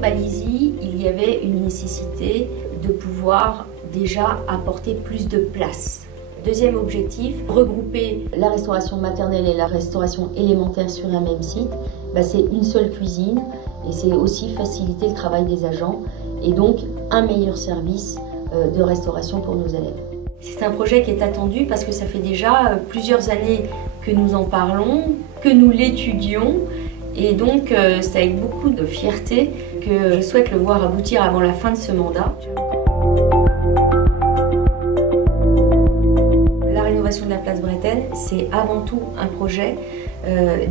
Palissy, il y avait une nécessité de pouvoir déjà apporter plus de place. Deuxième objectif, regrouper la restauration maternelle et la restauration élémentaire sur un même site. C'est une seule cuisine et c'est aussi faciliter le travail des agents et donc un meilleur service de restauration pour nos élèves. C'est un projet qui est attendu parce que ça fait déjà plusieurs années que nous en parlons, que nous l'étudions et donc c'est avec beaucoup de fierté que je souhaite le voir aboutir avant la fin de ce mandat. La rénovation de la place Bretten, c'est avant tout un projet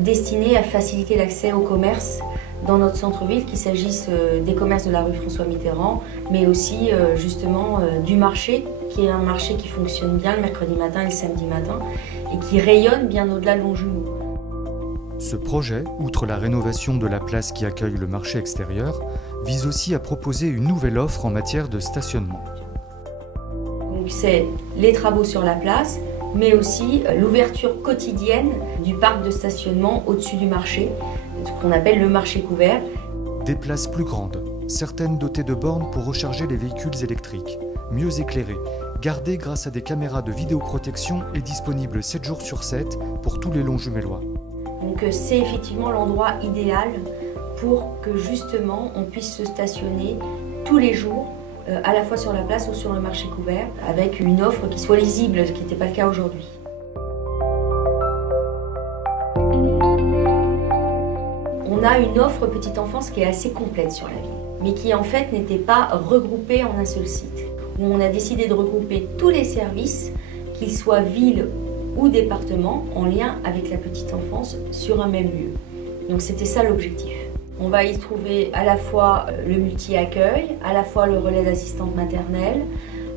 destiné à faciliter l'accès au commerce dans notre centre-ville, qu'il s'agisse des commerces de la rue François Mitterrand, mais aussi justement du marché, qui est un marché qui fonctionne bien le mercredi matin et le samedi matin, et qui rayonne bien au-delà de Longjumeau. Ce projet, outre la rénovation de la place qui accueille le marché extérieur, vise aussi à proposer une nouvelle offre en matière de stationnement. Donc c'est les travaux sur la place, mais aussi l'ouverture quotidienne du parc de stationnement au-dessus du marché, ce qu'on appelle le marché couvert. Des places plus grandes, certaines dotées de bornes pour recharger les véhicules électriques, mieux éclairées, gardées grâce à des caméras de vidéoprotection et disponibles 7 jours sur 7 pour tous les Longjumellois. Donc c'est effectivement l'endroit idéal pour que justement on puisse se stationner tous les jours, à la fois sur la place ou sur le marché couvert, avec une offre qui soit lisible, ce qui n'était pas le cas aujourd'hui. On a une offre petite enfance qui est assez complète sur la ville, mais qui en fait n'était pas regroupée en un seul site. Où on a décidé de regrouper tous les services, qu'ils soient ville ou département, en lien avec la petite enfance sur un même lieu. Donc c'était ça l'objectif. On va y trouver à la fois le multi-accueil, à la fois le relais d'assistante maternelle,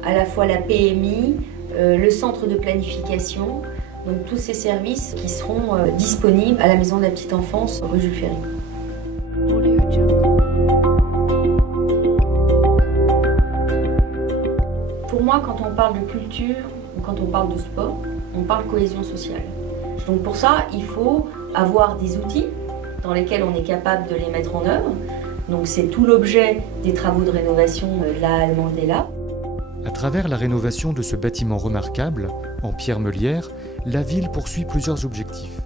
à la fois la PMI, le centre de planification, donc tous ces services qui seront disponibles à la maison de la petite enfance rue Jules Ferry. Pour moi, quand on parle de culture ou quand on parle de sport, on parle cohésion sociale. Donc pour ça, il faut avoir des outils dans lesquels on est capable de les mettre en œuvre. Donc c'est tout l'objet des travaux de rénovation de la halle Mandela. À travers la rénovation de ce bâtiment remarquable, en pierre meulière, la ville poursuit plusieurs objectifs.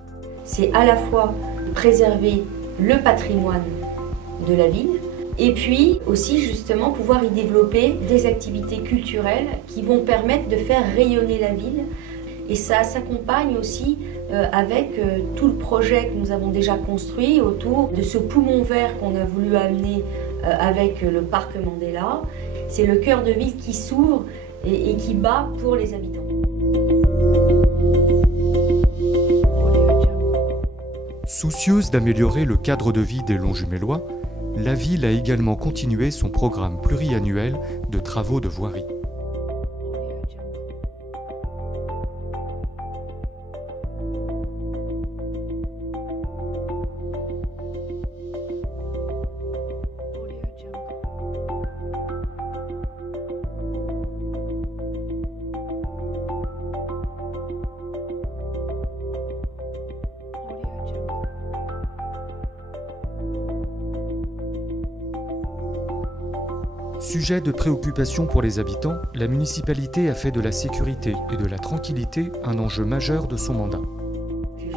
C'est à la fois préserver le patrimoine de la ville et puis aussi justement pouvoir y développer des activités culturelles qui vont permettre de faire rayonner la ville. Et ça s'accompagne aussi avec tout le projet que nous avons déjà construit autour de ce poumon vert qu'on a voulu amener avec le parc Mandela. C'est le cœur de ville qui s'ouvre et qui bat pour les habitants. Soucieuse d'améliorer le cadre de vie des Longjumellois, la ville a également continué son programme pluriannuel de travaux de voirie. Sujet de préoccupation pour les habitants, la municipalité a fait de la sécurité et de la tranquillité un enjeu majeur de son mandat.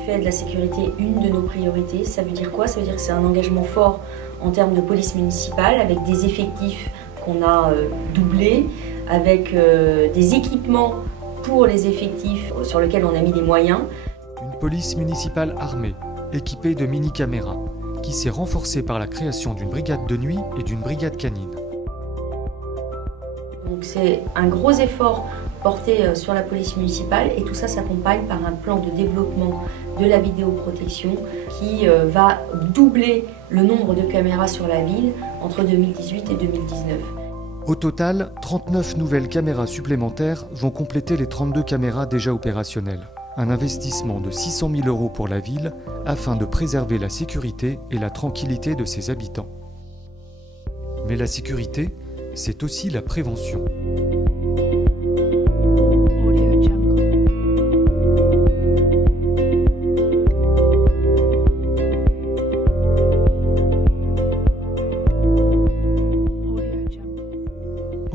Fait de la sécurité une de nos priorités. Ça veut dire quoi? Ça veut dire que c'est un engagement fort en termes de police municipale, avec des effectifs qu'on a doublés, avec des équipements pour les effectifs sur lesquels on a mis des moyens. Une police municipale armée, équipée de mini-caméras, qui s'est renforcée par la création d'une brigade de nuit et d'une brigade canine. Donc c'est un gros effort porté sur la police municipale et tout ça s'accompagne par un plan de développement de la vidéoprotection qui va doubler le nombre de caméras sur la ville entre 2018 et 2019. Au total, 39 nouvelles caméras supplémentaires vont compléter les 32 caméras déjà opérationnelles. Un investissement de 600 000 € pour la ville afin de préserver la sécurité et la tranquillité de ses habitants. Mais la sécurité, c'est aussi la prévention.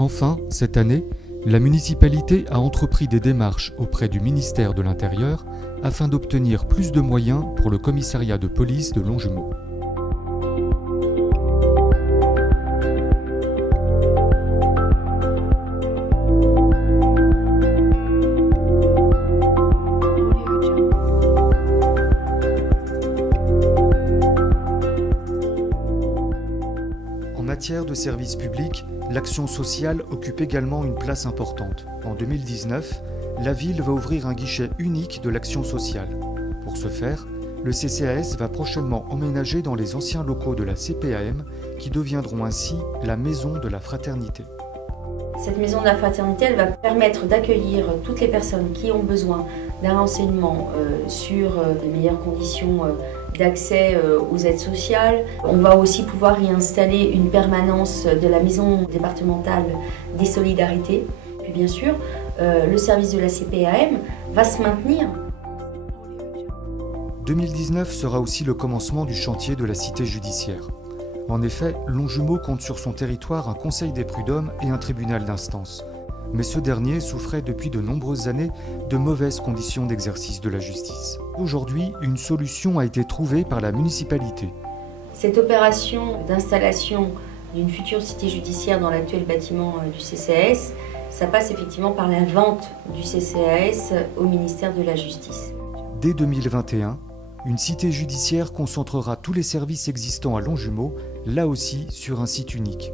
Enfin, cette année, la municipalité a entrepris des démarches auprès du ministère de l'Intérieur afin d'obtenir plus de moyens pour le commissariat de police de Longjumeau. En matière de services publics, l'action sociale occupe également une place importante. En 2019, la ville va ouvrir un guichet unique de l'action sociale. Pour ce faire, le CCAS va prochainement emménager dans les anciens locaux de la CPAM qui deviendront ainsi la maison de la fraternité. Cette maison de la fraternité, elle va permettre d'accueillir toutes les personnes qui ont besoin d'un renseignement sur les meilleures conditions d'accès aux aides sociales. On va aussi pouvoir y installer une permanence de la maison départementale des solidarités. Puis bien sûr, le service de la CPAM va se maintenir. 2019 sera aussi le commencement du chantier de la cité judiciaire. En effet, Longjumeau compte sur son territoire un conseil des prud'hommes et un tribunal d'instance. Mais ce dernier souffrait depuis de nombreuses années de mauvaises conditions d'exercice de la justice. Aujourd'hui, une solution a été trouvée par la municipalité. Cette opération d'installation d'une future cité judiciaire dans l'actuel bâtiment du CCAS, ça passe effectivement par la vente du CCAS au ministère de la Justice. Dès 2021, une cité judiciaire concentrera tous les services existants à Longjumeau, là aussi sur un site unique.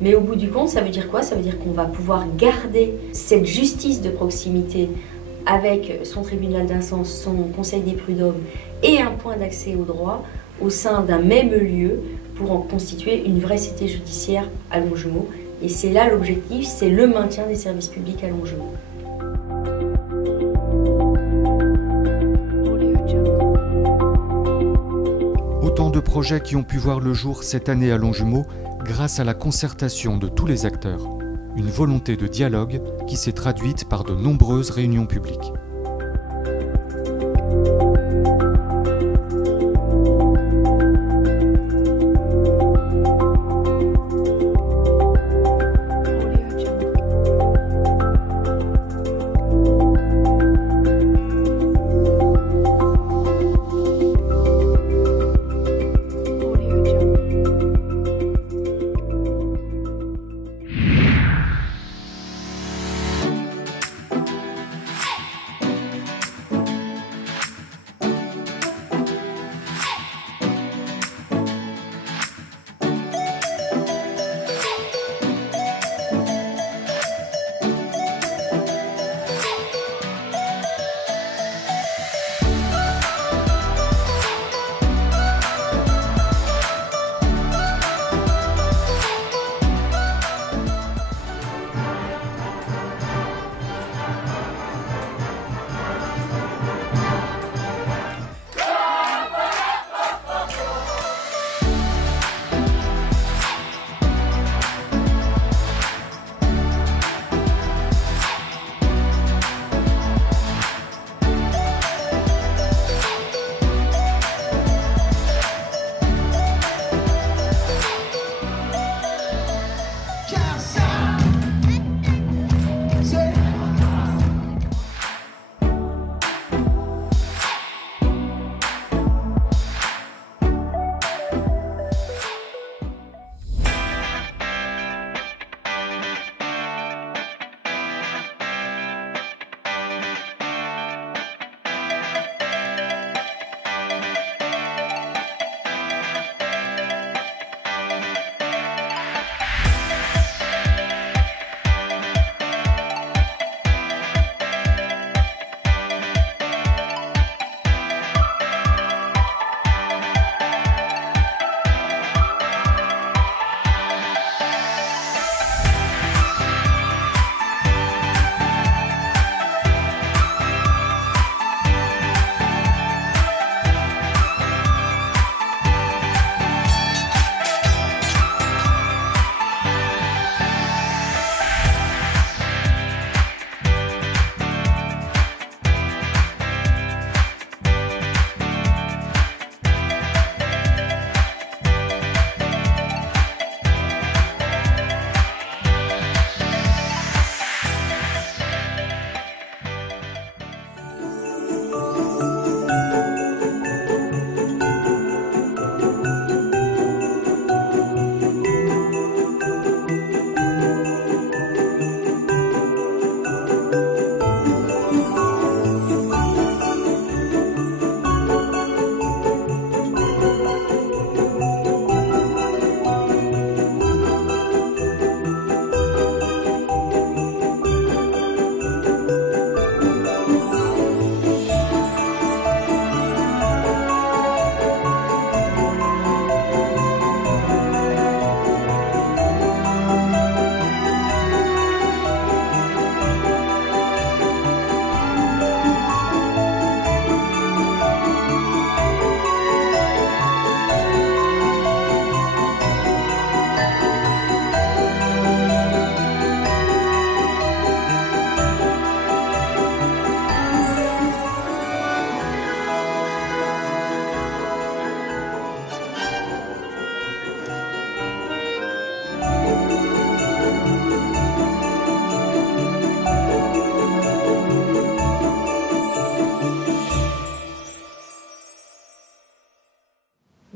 Mais au bout du compte, ça veut dire quoi? Ça veut dire qu'on va pouvoir garder cette justice de proximité avec son tribunal d'instance, son conseil des prud'hommes et un point d'accès au droit au sein d'un même lieu pour en constituer une vraie cité judiciaire à Longjumeau. Et c'est là l'objectif, c'est le maintien des services publics à Longjumeau. Autant de projets qui ont pu voir le jour cette année à Longjumeau grâce à la concertation de tous les acteurs. Une volonté de dialogue qui s'est traduite par de nombreuses réunions publiques.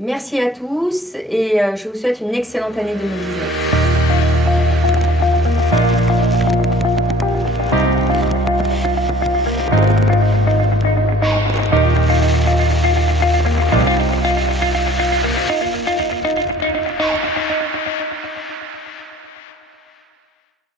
Merci à tous et je vous souhaite une excellente année 2019.